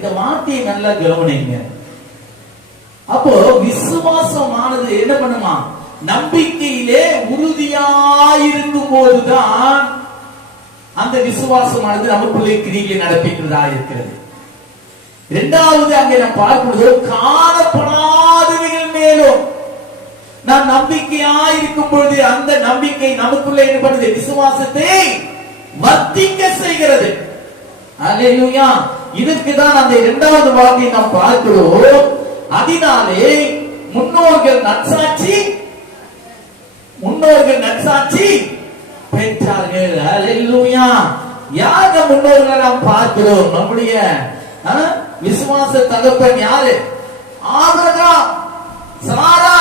இந்த வார்த்தையை நல்லா கவனிங்க. அப்போ விசுவாசமானது என்ன பண்ணுமா? நம்பிக்கையிலே உறுதியாயிருக்கும் போதுதான் அந்த விசுவாசமானது நமக்குள்ளே கிரியை நடப்பிக்கிறதா இருக்கிறது. இரண்டாவது அங்கே நாம் பார்க்கும்போது காணப்படாதவைகள் மேலும் நாம் நம்பிக்கையாயிருக்கும் பொழுது அந்த நம்பிக்கை நமக்குள்ளே என்ன பண்ணுது? விசுவாசத்தை வர்த்திக்க செய்கிறது. அல்லேலூயா. இதற்கு தான் அந்த இரண்டாவது வார்த்தையை நாம் பார்க்கிறோம். அதனாலே முன்னோர்கள் நற்சாட்சி பெற்றார்கள். அல்லேலூயா. யார் முன்னோர்களை நாம் பார்க்கிறோம்? நம்முடைய விசுவாச தகப்பன் யாரு? ஆபிரகாம், சாரா.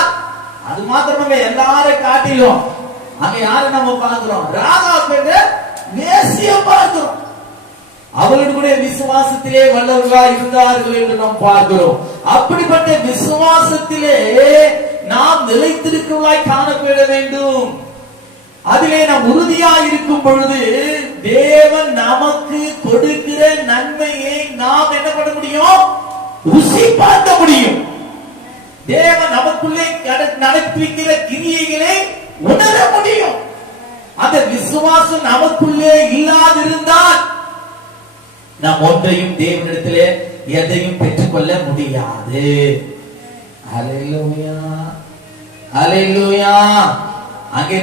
அது மாத்திரமே எல்லாரும் காட்டிலும் அங்க யாரு நம்ம பார்க்கிறோம்? ராகாப் என்ற வேசியை பார்க்கிறோம். அவர்களுடைய விசுவாசத்திலே வல்லவர்களாய் இருந்தார்கள் என்று நாம் பார்க்கிறோம். அப்படிப்பட்ட விசுவாசத்திலே நாம் நிலைத்திருக்கிறவர்களாய் காணப்பட வேண்டும். அதிலே நாம் உறுதியாக இருக்கும் பொழுது தேவன் நமக்கு கொடுக்கிற நன்மையை நாம் என்ன பண்ண முடியும்? ருசி பார்க்க முடியும். தேவன் நமக்குள்ளே நடப்பிக்கிற கிரியைகளை உணர முடியும். அந்த விசுவாசம் நமக்குள்ளே இல்லாதிருந்தால் நாம் ஒன்றையும் தேவனிடத்திலே எதையும் பெற்றுக்கொள்ள முடியாது. அல்லேலூயா, அல்லேலூயா. அங்கே